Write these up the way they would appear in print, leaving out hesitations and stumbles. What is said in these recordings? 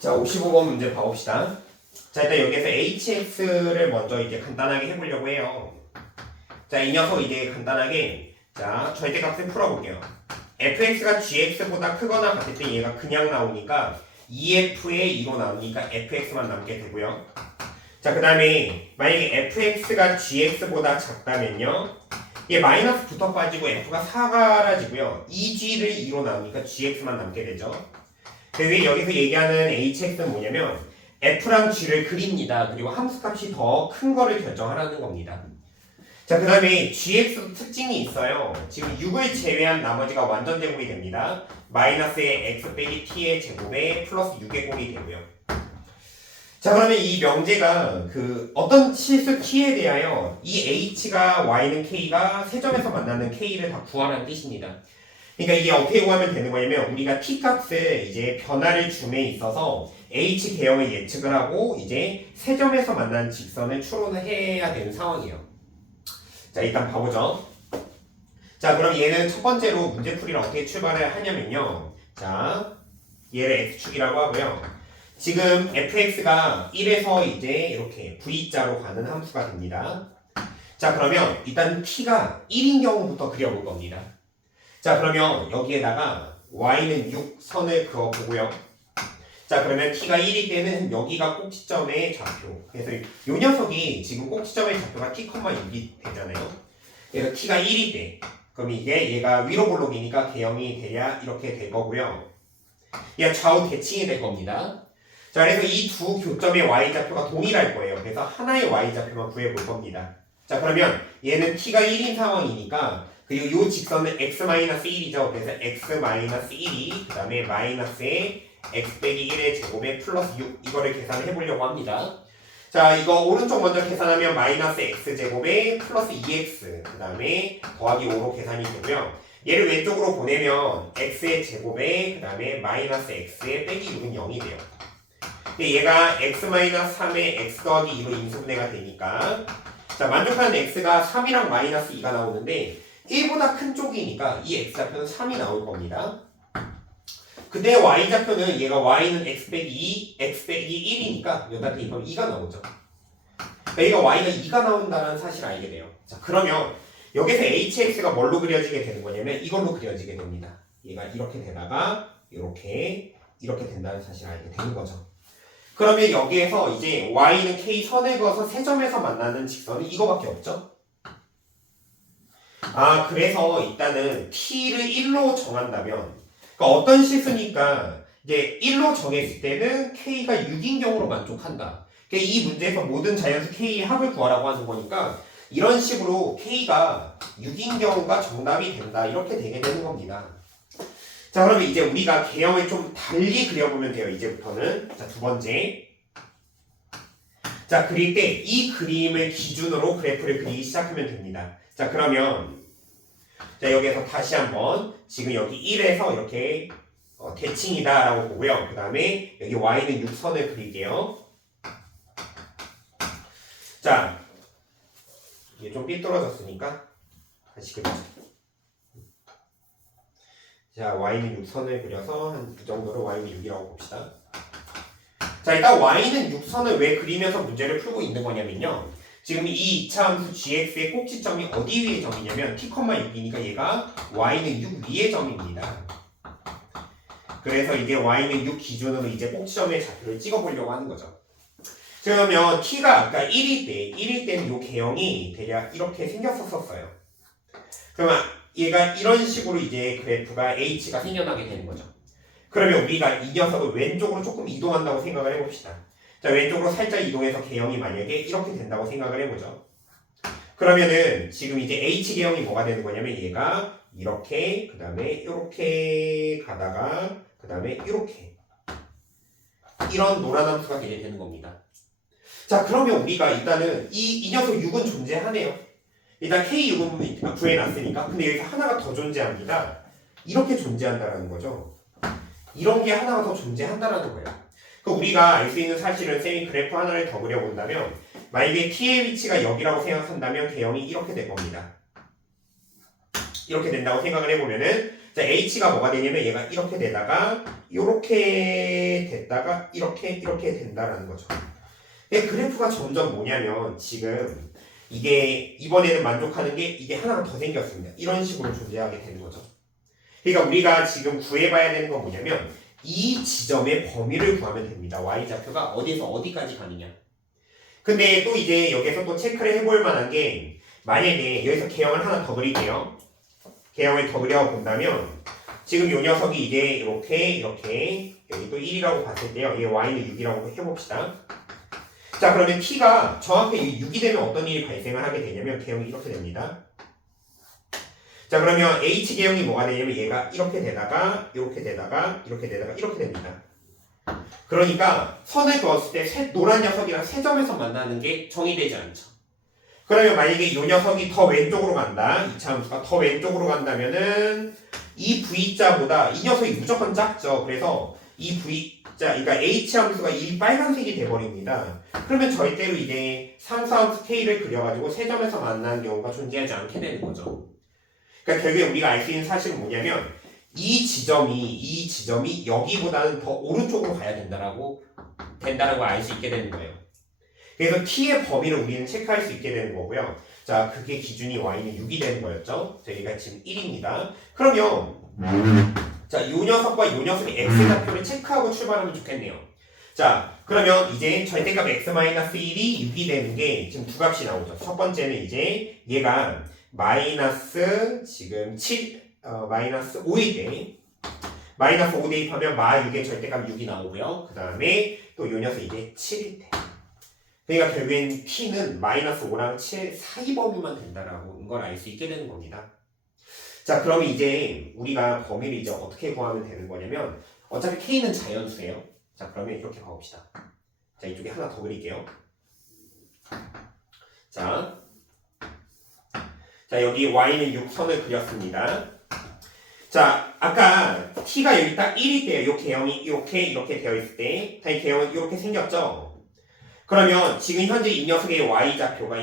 자, 55번 문제 봐봅시다. 자, 일단 여기에서 hx를 먼저 이제 간단하게 해보려고 해요. 자, 이 녀석 이제 간단하게 자, 절대값을 풀어볼게요. fx가 gx보다 크거나 같을 때 얘가 그냥 나오니까 2f의 2로 나오니까 fx만 남게 되고요. 자, 그 다음에 만약에 fx가 gx보다 작다면요, 얘 마이너스 붙어 빠지고 f가 4가라지고요, 2g를 2로 나오니까 gx만 남게 되죠. 근데 여기서 얘기하는 hx는 뭐냐면 f랑 g를 그립니다. 그리고 함수값이 더 큰 거를 결정하라는 겁니다. 자, 그 다음에 gx도 특징이 있어요. 지금 6을 제외한 나머지가 완전 제곱이 됩니다. 마이너스의 x 빼기 t의 제곱에 플러스 6의 꼴이 되고요. 자, 그러면 이 명제가 그 어떤 실수 t에 대하여 이 h가 y는 k가 세 점에서 만나는 k를 다 구하라는 뜻입니다. 그러니까 이게 어떻게 구하면 되는 거냐면 우리가 t 값을 이제 변화를 줌에 있어서 h 개형을 예측을 하고 이제 세 점에서 만난 직선을 추론을 해야 되는 상황이에요. 자, 일단 봐보죠. 자, 그럼 얘는 첫 번째로 문제풀이를 어떻게 출발을 하냐면요. 자, 얘를 x축이라고 하고요. 지금 fx가 1에서 이제 이렇게 v자로 가는 함수가 됩니다. 자, 그러면 일단 t가 1인 경우부터 그려볼 겁니다. 자, 그러면 여기에다가 y는 6선을 그어보고요. 자, 그러면 t가 1일 때는 여기가 꼭지점의 좌표. 그래서 이 녀석이 지금 꼭지점의 좌표가 t,6이 되잖아요. 그래서 t가 1일 때, 그럼 이게 얘가 위로 볼록이니까 개형이 돼야 이렇게 될 거고요. 얘가 좌우 대칭이 될 겁니다. 자, 그래서 이 두 교점의 y좌표가 동일할 거예요. 그래서 하나의 y좌표만 구해볼 겁니다. 자, 그러면 얘는 t가 1인 상황이니까, 그리고 이 직선은 x-1이죠. 그래서 x-1이 그 다음에 마이너스의 x 빼기 1의 제곱에 플러스 6 이거를 계산을 해보려고 합니다. 자, 이거 오른쪽 먼저 계산하면 마이너스 x 제곱에 플러스 2x 그 다음에 더하기 5로 계산이 되고요. 얘를 왼쪽으로 보내면 x의 제곱에 그 다음에 마이너스 x의 빼기 6은 0이 돼요. 근데 얘가 x-3의 x 더하기 2로 인수분해가 되니까, 자, 만족하는 x가 3이랑 마이너스 2가 나오는데 1보다 큰 쪽이니까 이 x좌표는 3이 나올 겁니다. 그때 y좌표는 얘가 y는 x 빼기 2, x 빼기 1이니까 여기다 대입하면 2가 나오죠. 그러니까 얘가 y가 2가 나온다는 사실을 알게 돼요. 자, 그러면 여기서 hx가 뭘로 그려지게 되는 거냐면 이걸로 그려지게 됩니다. 얘가 이렇게 되다가 이렇게 된다는 사실을 알게 되는 거죠. 그러면 여기에서 이제 y는 k 선을 그어서 세 점에서 만나는 직선은 이거밖에 없죠. 아, 그래서 일단은 t를 1로 정한다면, 그러니까 어떤 실수니까 이제 1로 정했을 때는 k가 6인 경우로 만족한다. 그러니까 이 문제에서 모든 자연수 k의 합을 구하라고 하는 거니까 이런 식으로 k가 6인 경우가 정답이 된다. 이렇게 되게 되는 겁니다. 자, 그러면 이제 우리가 개형을 좀 달리 그려보면 돼요. 이제부터는. 자, 두 번째. 자, 그릴 때 이 그림을 기준으로 그래프를 그리기 시작하면 됩니다. 자, 그러면 자, 여기에서 다시 한번 지금 여기 1에서 이렇게 대칭이다 라고 보고요. 그 다음에 여기 y는 6선을 그릴게요. 자, 이게 좀 삐뚤어졌으니까 다시 그리자. 자, y는 6선을 그려서 한 그 정도로 y는 6이라고 봅시다. 자, 일단 y는 6선을 왜 그리면서 문제를 풀고 있는 거냐면요, 지금 이 2차 함수 gx의 꼭지점이 어디 위의 점이냐면 t,6이니까 얘가 y는 6 위의 점입니다. 그래서 이제 y는 6 기준으로 이제 꼭지점의 좌표를 찍어보려고 하는 거죠. 그러면 t가 아까 1일 때는 이 개형이 대략 이렇게 생겼었어요. 그러면 얘가 이런 식으로 이제 그래프가 h가 생겨나게 되는 거죠. 그러면 우리가 이 녀석을 왼쪽으로 조금 이동한다고 생각을 해봅시다. 자, 왼쪽으로 살짝 이동해서 개형이 만약에 이렇게 된다고 생각을 해보죠. 그러면은 지금 이제 h 개형이 뭐가 되는 거냐면 얘가 이렇게, 그 다음에 이렇게 가다가 그 다음에 이렇게, 이런 노란 함수가 되는 겁니다. 자, 그러면 우리가 일단은 이 녀석 6은 존재하네요. 일단 k6은 구해놨으니까. 근데 여기서 하나가 더 존재합니다. 이렇게 존재한다라는 거죠. 이런 게 하나가 더 존재한다라는 거예요. 그 우리가 알 수 있는 사실은 쌤이 그래프 하나를 더 그려본다면, 만약에 t의 위치가 여기라고 생각한다면 개형이 이렇게 될 겁니다. 이렇게 된다고 생각을 해보면은 자, h가 뭐가 되냐면 얘가 이렇게 되다가 이렇게 됐다가 이렇게 된다라는 거죠. 근데 그래프가 점점 뭐냐면 지금 이게 이번에는 만족하는 게 이게 하나가 더 생겼습니다. 이런 식으로 존재하게 되는 거죠. 그러니까 우리가 지금 구해봐야 되는 건 뭐냐면 이 지점의 범위를 구하면 됩니다. y좌표가 어디에서 어디까지 가느냐. 근데 또 이제 여기서 또 체크를 해볼 만한 게 만약에 여기서 개형을 하나 더 그릴게요. 개형을 더 그려본다면 지금 이 녀석이 이제 이렇게 여기 또 1이라고 봤을 때요. 얘 y는 6이라고 해봅시다. 자, 그러면 t가 정확히 6이 되면 어떤 일이 발생을 하게 되냐면 개형이 이렇게 됩니다. 자, 그러면 h 개형이 뭐가 되냐면 얘가 이렇게 되다가 이렇게 되다가 이렇게 되다가 이렇게 됩니다. 그러니까 선을 그었을 때 노란 녀석이랑 세 점에서 만나는 게 정의되지 않죠. 그러면 만약에 이 녀석이 더 왼쪽으로 간다. 이 함수가 더 왼쪽으로 간다면은 이 V자보다 이 녀석이 무조건 작죠. 그래서 이 V자, 그러니까 H 함수가 이 빨간색이 돼버립니다. 그러면 절대로 이제 상수함수 K를 그려가지고 세 점에서 만나는 경우가 존재하지 않게 되는 거죠. 그러니까 결국에 우리가 알 수 있는 사실은 뭐냐면 이 지점이 여기보다는 더 오른쪽으로 가야 된다는 걸 알 수 있게 되는 거예요. 그래서 t의 범위를 우리는 체크할 수 있게 되는 거고요. 자, 그게 기준이 y는 6이 되는 거였죠. 저희가 지금 1입니다. 그러면 자, 요 녀석과 요 녀석의 x좌표를 체크하고 출발하면 좋겠네요. 자, 그러면 이제 절대값 x-1이 6이 되는 게 지금 두 값이 나오죠. 첫 번째는 이제 얘가 마이너스 지금 마이너스 5일 때 마이너스 5 대입하면 마 6의 절대값 6이 나오고요. 그 다음에 또 요 녀석 이제 7일 때 그러니까 결국엔 t는 마이너스 5랑 7 사이 범위만 된다라고 걸 알 수 있게 되는 겁니다. 자, 그럼 이제 우리가 범위를 이제 어떻게 구하면 되는 거냐면 어차피 k는 자연수예요. 자, 그러면 이렇게 가봅시다. 자, 이쪽에 하나 더 그릴게요. 자, 여기 y는 6선을 그렸습니다. 자, 아까 t가 여기 딱 1일 때요. 요 개형이 이렇게 되어 있을 때 이 개형은 이렇게 생겼죠. 그러면 지금 현재 이 녀석의 y좌표가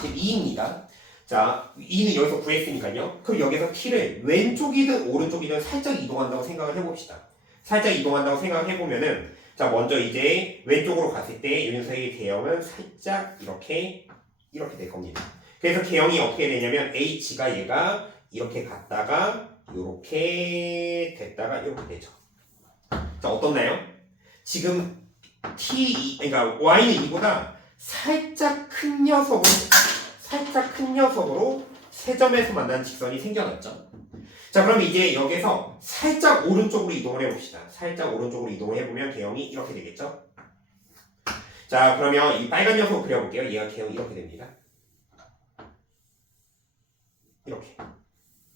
지금 2입니다. 자, 2는 여기서 구했으니까요. 그럼 여기서 t를 왼쪽이든 오른쪽이든 살짝 이동한다고 생각을 해봅시다. 살짝 이동한다고 생각을 해보면은 자, 먼저 이제 왼쪽으로 갔을 때 이 녀석의 개형은 살짝 이렇게 될 겁니다. 그래서 개형이 어떻게 되냐면 h가 얘가 이렇게 갔다가 이렇게 됐다가 이렇게 되죠. 자, 어떻나요? 지금 그러니까 y는 이보다 살짝 큰 녀석으로 세 점에서 만난 직선이 생겨났죠. 자, 그럼 이제 여기서 살짝 오른쪽으로 이동을 해봅시다. 살짝 오른쪽으로 이동을 해보면 개형이 이렇게 되겠죠. 자, 그러면 이 빨간 녀석 그려볼게요. 얘가 개형이 이렇게 됩니다. 이렇게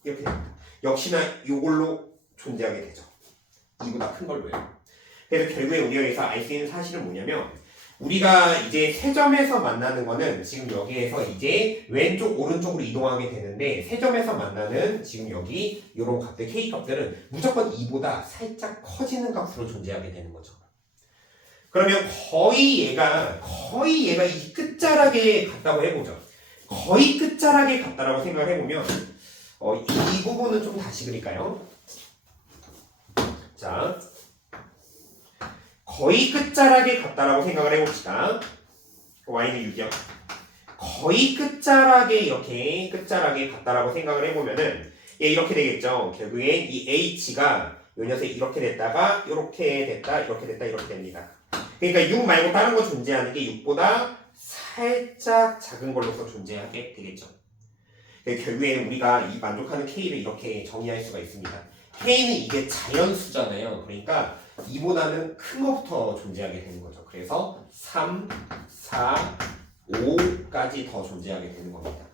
됩니다. 역시나 이걸로 존재하게 되죠. 이보다 큰 걸로요. 그래서 결국에 우리가 여기서 알 수 있는 사실은 뭐냐면 우리가 이제 세 점에서 만나는 거는 지금 여기에서 이제 왼쪽 오른쪽으로 이동하게 되는데 세 점에서 만나는 지금 여기 이런 값들 k 값들은 무조건 2보다 살짝 커지는 값으로 존재하게 되는 거죠. 그러면 거의 얘가 이 끝자락에 갔다고 해보죠. 거의 끝자락에 갔다라고 생각을 해보면 이 부분은 좀 다시 그릴까요? 자, 거의 끝자락에 갔다라고 생각을 해봅시다. y는 6이요. 거의 끝자락에 끝자락에 갔다라고 생각을 해보면은 얘 이렇게 되겠죠. 결국엔 이 h가 요 녀석이 이렇게 됐다가 이렇게 됩니다. 그러니까 6 말고 다른 거 존재하는 게 6보다 살짝 작은 걸로서 존재하게 되겠죠. 결국에는 우리가 이 만족하는 k를 이렇게 정의할 수가 있습니다. k는 이게 자연수잖아요. 그러니까 2보다는 큰 것부터 존재하게 되는 거죠. 그래서 3, 4, 5까지 더 존재하게 되는 겁니다.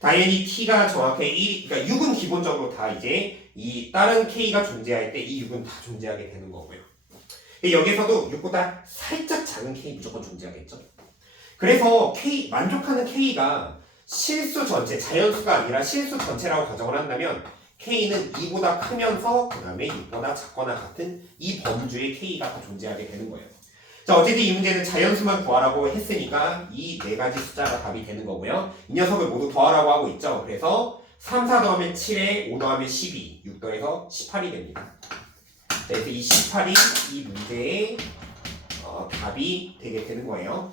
당연히 t가 정확히 1, 그러니까 6은 기본적으로 다 이제 이 다른 k가 존재할 때 이 6은 다 존재하게 되는 거고요. 여기서도 6보다 살짝 작은 k 무조건 존재하겠죠. 그래서 만족하는 k가 실수 전체, 자연수가 아니라 실수 전체라고 가정을 한다면 k는 2보다 크면서 그 다음에 6보다 작거나 같은 이 범주의 k가 다 존재하게 되는 거예요. 자, 어쨌든 이 문제는 자연수만 구하라고 했으니까 이 네 가지 숫자가 답이 되는 거고요. 이 녀석을 모두 더하라고 하고 있죠. 그래서 3, 4 더하면 7에 5 더하면 12, 6 더해서 18이 됩니다. 그래서 이 18이 이 문제의 답이 되게 되는 거예요.